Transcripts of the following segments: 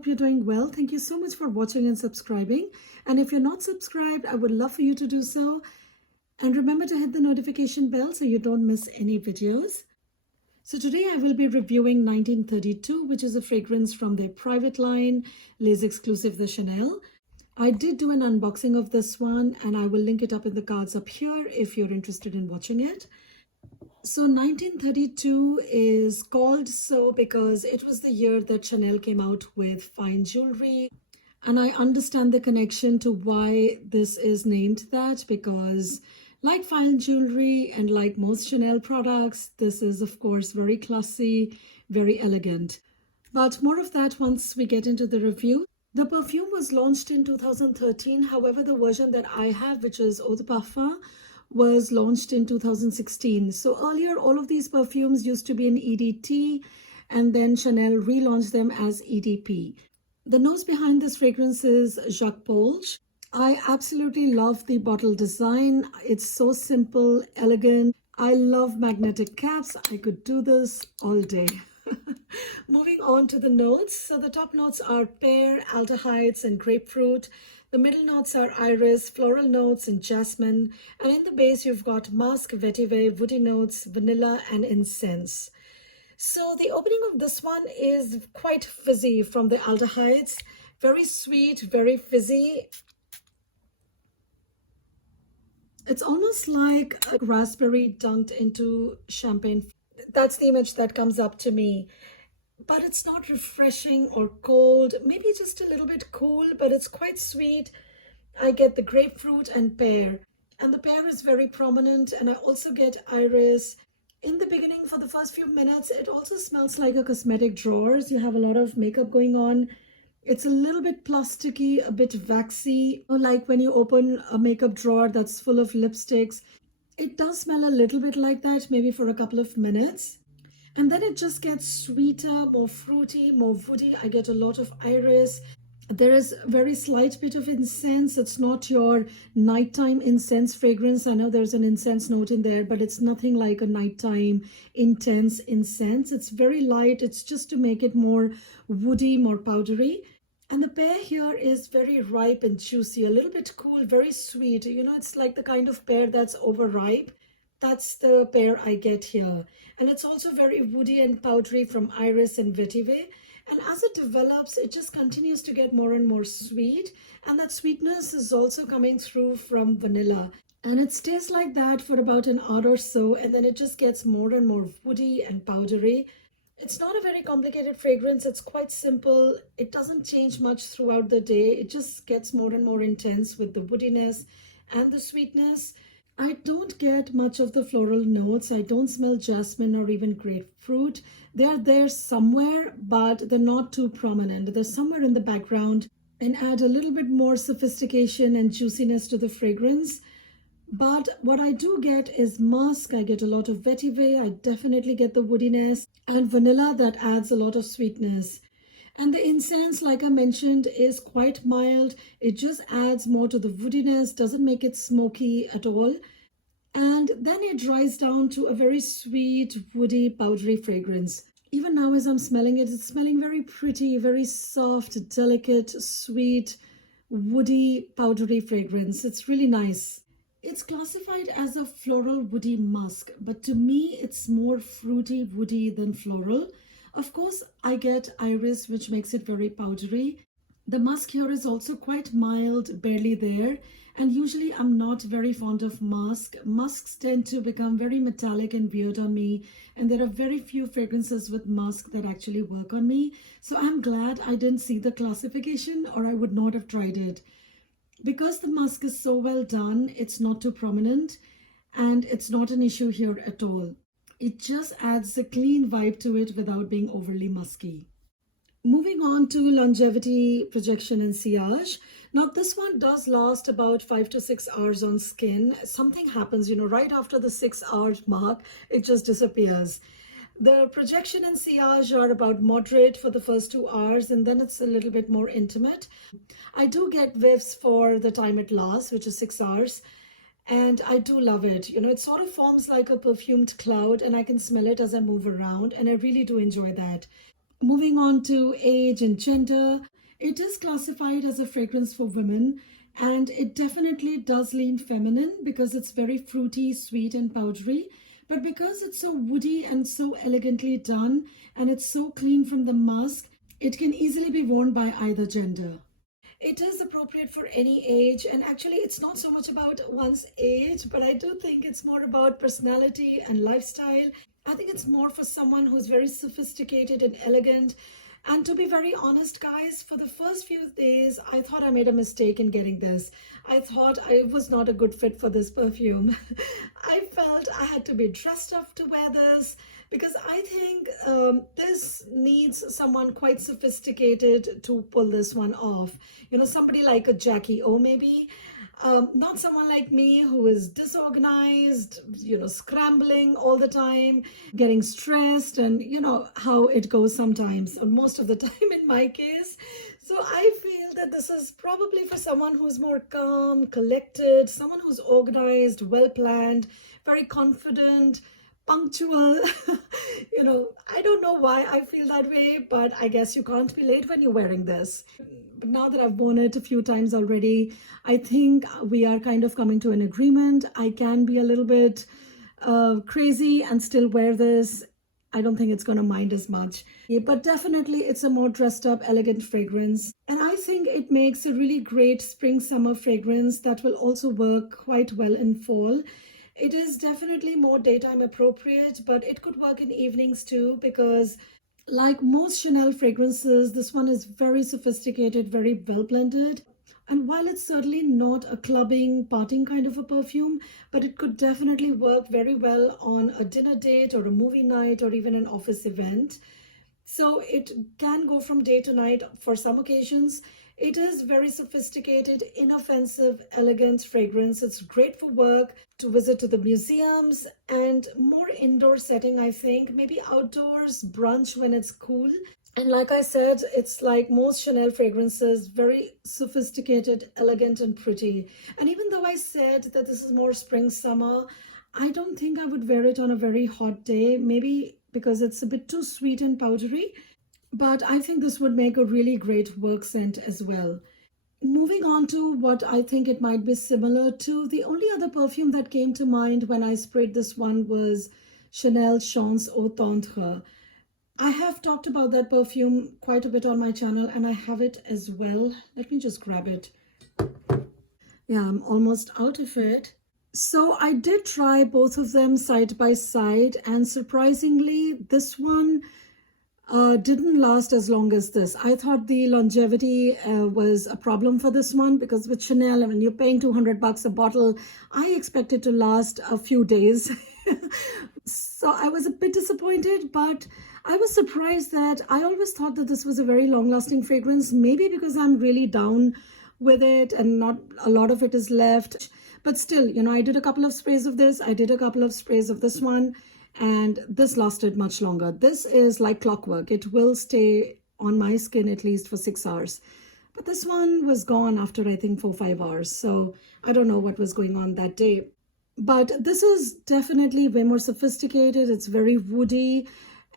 hope you're doing well. Thank you so much for watching and subscribing. And if you're not subscribed, I would love for you to do so. And remember to hit the notification bell so you don't miss any videos. So today I will be reviewing 1932, which is a fragrance from their private line, Les Exclusifs de Chanel. I did do an unboxing of this one and I will link it up in the cards up here if you're interested in watching it. So 1932 is called so because it was the year that Chanel came out with fine jewelry. And I understand the connection to why this is named that, because like fine jewelry and like most Chanel products, this is of course very classy, very elegant. But more of that once we get into the review. The perfume was launched in 2013. However, the version that I have, which is Eau de Parfum, was launched in 2016. So earlier, all of these perfumes used to be in EDT, and then Chanel relaunched them as EDP. The nose behind this fragrance is Jacques Polge. I absolutely love the bottle design. It's so simple, elegant. I love magnetic caps. I could do this all day. Moving on to the notes. So the top notes are pear, aldehydes, and grapefruit. The middle notes are iris, floral notes, and jasmine. And in the base, you've got musk, vetiver, woody notes, vanilla, and incense. So the opening of this one is quite fizzy from the aldehydes. Very sweet, very fizzy. It's almost like a raspberry dunked into champagne. That's the image that comes up to me. But it's not refreshing or cold, maybe just a little bit cool, but it's quite sweet. I get the grapefruit and pear, and the pear is very prominent, and I also get iris. In the beginning, for the first few minutes, it also smells like a cosmetic drawers. You have a lot of makeup going on. It's a little bit plasticky, a bit waxy, like when you open a makeup drawer that's full of lipsticks. It does smell a little bit like that, maybe for a couple of minutes. And then it just gets sweeter, more fruity, more woody. I get a lot of iris. There is a very slight bit of incense. It's not your nighttime incense fragrance. I know there's an incense note in there, but it's nothing like a nighttime intense incense. It's very light. It's just to make it more woody, more powdery. And the pear here is very ripe and juicy, a little bit cool, very sweet. You know, it's like the kind of pear that's overripe. That's the pear I get here. And it's also very woody and powdery from iris and vetiver. And as it develops, it just continues to get more and more sweet. And that sweetness is also coming through from vanilla. And it stays like that for about an hour or so. And then it just gets more and more woody and powdery. It's not a very complicated fragrance. It's quite simple. It doesn't change much throughout the day. It just gets more and more intense with the woodiness and the sweetness. I don't get much of the floral notes. I don't smell jasmine or even grapefruit. They are there somewhere, but they're not too prominent. They're somewhere in the background and add a little bit more sophistication and juiciness to the fragrance. But what I do get is musk. I get a lot of vetiver. I definitely get the woodiness, and vanilla that adds a lot of sweetness. And the incense, like I mentioned, is quite mild. It just adds more to the woodiness, doesn't make it smoky at all. And then it dries down to a very sweet, woody, powdery fragrance. Even now as I'm smelling it, it's smelling very pretty, very soft, delicate, sweet, woody, powdery fragrance. It's really nice. It's classified as a floral woody musk, but to me, it's more fruity, woody than floral. Of course, I get iris, which makes it very powdery. The musk here is also quite mild, barely there. And usually I'm not very fond of musk. Musks tend to become very metallic and weird on me. And there are very few fragrances with musk that actually work on me. So I'm glad I didn't see the classification, or I would not have tried it. Because the musk is so well done, it's not too prominent. And it's not an issue here at all. It just adds a clean vibe to it without being overly musky. Moving on to longevity, projection, and sillage. Now this one does last about 5 to 6 hours on skin. Something happens, right after the 6-hour mark, it just disappears. The projection and sillage are about moderate for the first 2 hours, and then it's a little bit more intimate. I do get whiffs for the time it lasts, which is 6 hours. And I do love it. It sort of forms like a perfumed cloud, and I can smell it as I move around, and I really do enjoy that. Moving on to age and gender, it is classified as a fragrance for women, and it definitely does lean feminine because it's very fruity, sweet, and powdery. But because it's so woody and so elegantly done, and it's so clean from the musk, it can easily be worn by either gender. It is appropriate for any age, and actually, it's not so much about one's age, but I do think it's more about personality and lifestyle. I think it's more for someone who's very sophisticated and elegant. And to be very honest, guys, for the first few days, I thought I made a mistake in getting this. I thought I was not a good fit for this perfume. I felt I had to be dressed up to wear this because I think this needs someone quite sophisticated to pull this one off. You know, somebody like a Jackie O maybe. Not someone like me who is disorganized, you know, scrambling all the time, getting stressed, and you know how it goes sometimes, or most of the time in my case. So I feel that this is probably for someone who's more calm, collected, someone who's organized, well planned, very confident, punctual. You know, I don't know why I feel that way, but I guess you can't be late when you're wearing this. But now that I've worn it a few times already, I think we are kind of coming to an agreement. I can be a little bit crazy and still wear this. I don't think it's going to mind as much. But definitely it's a more dressed up, elegant fragrance. And I think it makes a really great spring-summer fragrance that will also work quite well in fall. It is definitely more daytime appropriate, but it could work in evenings too, because like most Chanel fragrances, this one is very sophisticated, very well blended. And while it's certainly not a clubbing, partying kind of a perfume, but it could definitely work very well on a dinner date or a movie night or even an office event. So it can go from day to night for some occasions. It is very sophisticated, inoffensive, elegant fragrance. It's great for work, to visit to the museums, and more indoor setting, I think. Maybe outdoors, brunch when it's cool. And like I said, it's like most Chanel fragrances, very sophisticated, elegant, and pretty. And even though I said that this is more spring, summer, I don't think I would wear it on a very hot day, maybe because it's a bit too sweet and powdery. But I think this would make a really great work scent as well. Moving on to what I think it might be similar to, the only other perfume that came to mind when I sprayed this one was Chanel Chance au Tendre. I have talked about that perfume quite a bit on my channel, and I have it as well. Let me just grab it. Yeah, I'm almost out of it. So I did try both of them side by side, and surprisingly, this one didn't last as long as this. I thought the longevity was a problem for this one, because with Chanel, I mean, you're paying $200 a bottle. I expect it to last a few days. So I was a bit disappointed, but I was surprised that I always thought that this was a very long-lasting fragrance, maybe because I'm really down with it and not a lot of it is left. But still, you know, I did a couple of sprays of this. I did a couple of sprays of this one, and this lasted much longer. This is like clockwork. It will stay on my skin at least for 6 hours. But this one was gone after, I think, 4 or 5 hours. So I don't know what was going on that day. But this is definitely way more sophisticated. It's very woody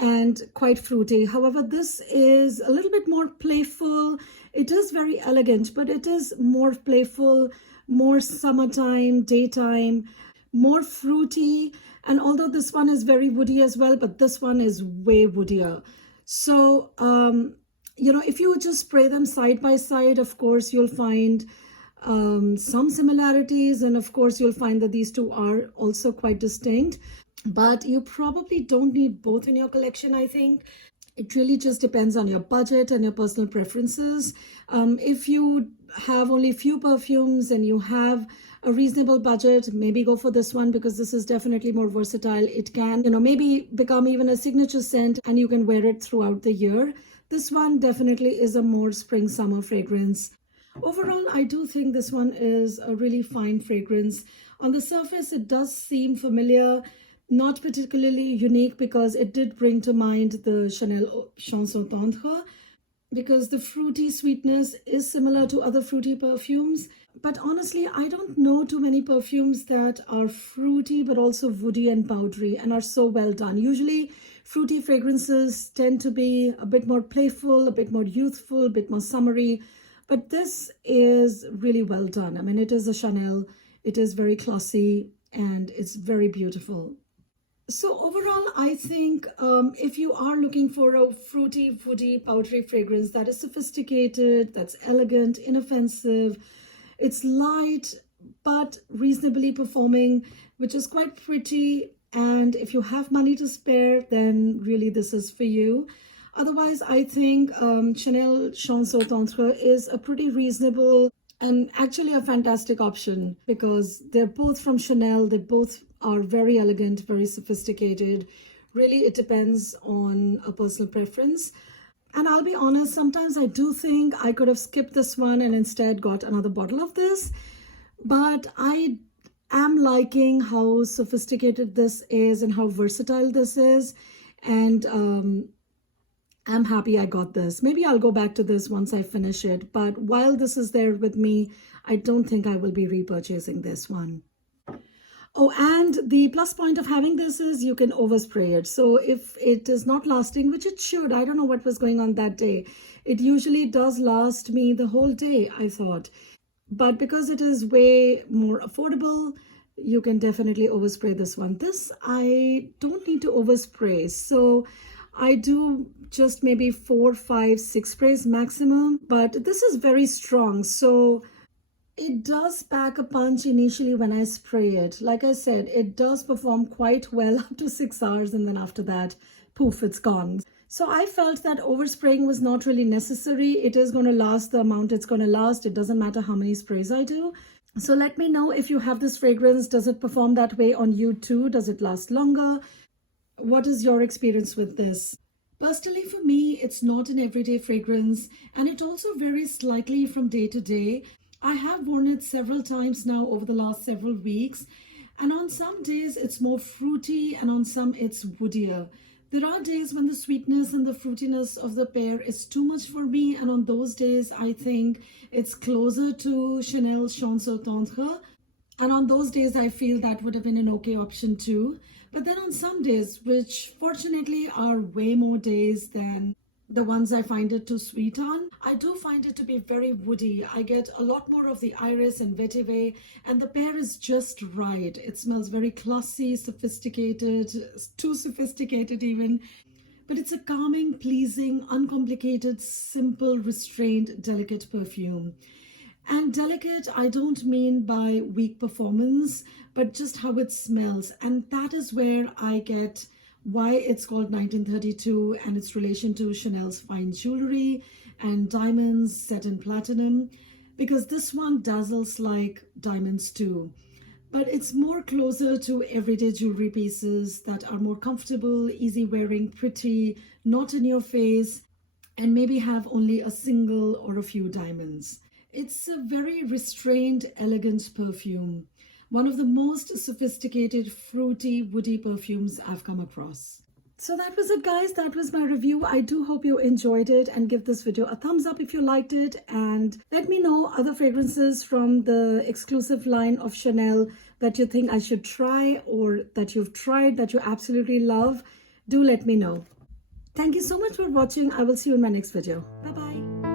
and quite fruity. However, this is a little bit more playful. It is very elegant, but it is more playful, more summertime, daytime, more fruity. And although this one is very woody as well, but this one is way woodier. So, you know, if you just spray them side by side, of course, you'll find some similarities. And of course, you'll find that these two are also quite distinct. But you probably don't need both in your collection, I think. It really just depends on your budget and your personal preferences. If you have only few perfumes and you have a reasonable budget, maybe go for this one, because this is definitely more versatile. It can, you know, maybe become even a signature scent and you can wear it throughout the year. This one definitely is a more spring-summer fragrance. Overall, I do think this one is a really fine fragrance. On the surface, it does seem familiar, not particularly unique, because it did bring to mind the Chanel Chance au Tendre, because the fruity sweetness is similar to other fruity perfumes. But honestly, I don't know too many perfumes that are fruity but also woody and powdery and are so well done. Usually Fruity fragrances tend to be a bit more playful, a bit more youthful, a bit more summery. But this is really well done. I mean, it is a Chanel. It is very classy and it's very beautiful. So overall, I think if you are looking for a fruity, woody, powdery fragrance that is sophisticated, that's elegant, inoffensive, it's light, but reasonably performing, which is quite pretty. And if you have money to spare, then really this is for you. Otherwise, I think Chanel Chanson Tantre is a pretty reasonable and actually a fantastic option because they're both from Chanel. They both are very elegant, very sophisticated. Really, it depends on a personal preference. And I'll be honest, sometimes I do think I could have skipped this one and instead got another bottle of this. But I am liking how sophisticated this is and how versatile this is. And I'm happy I got this. Maybe I'll go back to this once I finish it. But while this is there with me, I don't think I will be repurchasing this one. Oh, and the plus point of having this is you can overspray it. So if it is not lasting, which it should, I don't know what was going on that day. It usually does last me the whole day, I thought. But because it is way more affordable, you can definitely overspray this one. This, I don't need to overspray. So I do just maybe 4, 5, 6 sprays maximum. But this is very strong. So it does pack a punch initially when I spray it. Like I said, it does perform quite well up to 6 hours, and then after that, poof, it's gone. So I felt that overspraying was not really necessary. It is going to last the amount it's going to last. It doesn't matter how many sprays I do. So let me know if you have this fragrance. Does it perform that way on you too? Does it last longer? What is your experience with this? Personally, for me, it's not an everyday fragrance, and it also varies slightly from day to day. I have worn it several times now over the last several weeks, and on some days it's more fruity and on some it's woodier. There are days when the sweetness and the fruitiness of the pair is too much for me, and on those days I think it's closer to Chanel Chanson Tantre, and on those days I feel that would have been an okay option too. But then on some days, which fortunately are way more days than the ones I find it too sweet on, I do find it to be very woody. I get a lot more of the iris and vetiver, and the pair is just right. It smells very classy, sophisticated, too sophisticated even. But it's a calming, pleasing, uncomplicated, simple, restrained, delicate perfume. And delicate, I don't mean by weak performance, but just how it smells. And that is where I get why it's called 1932 and its relation to Chanel's fine jewelry and diamonds set in platinum, because this one dazzles like diamonds too. But it's more closer to everyday jewelry pieces that are more comfortable, easy wearing, pretty, not in your face, and maybe have only a single or a few diamonds. It's a very restrained, elegant perfume. One of the most sophisticated, fruity, woody perfumes I've come across. So that was it, guys. That was my review. I do hope you enjoyed it, and give this video a thumbs up if you liked it. And let me know other fragrances from the exclusive line of Chanel that you think I should try, or that you've tried that you absolutely love. Do let me know. Thank you so much for watching. I will see you in my next video. Bye-bye.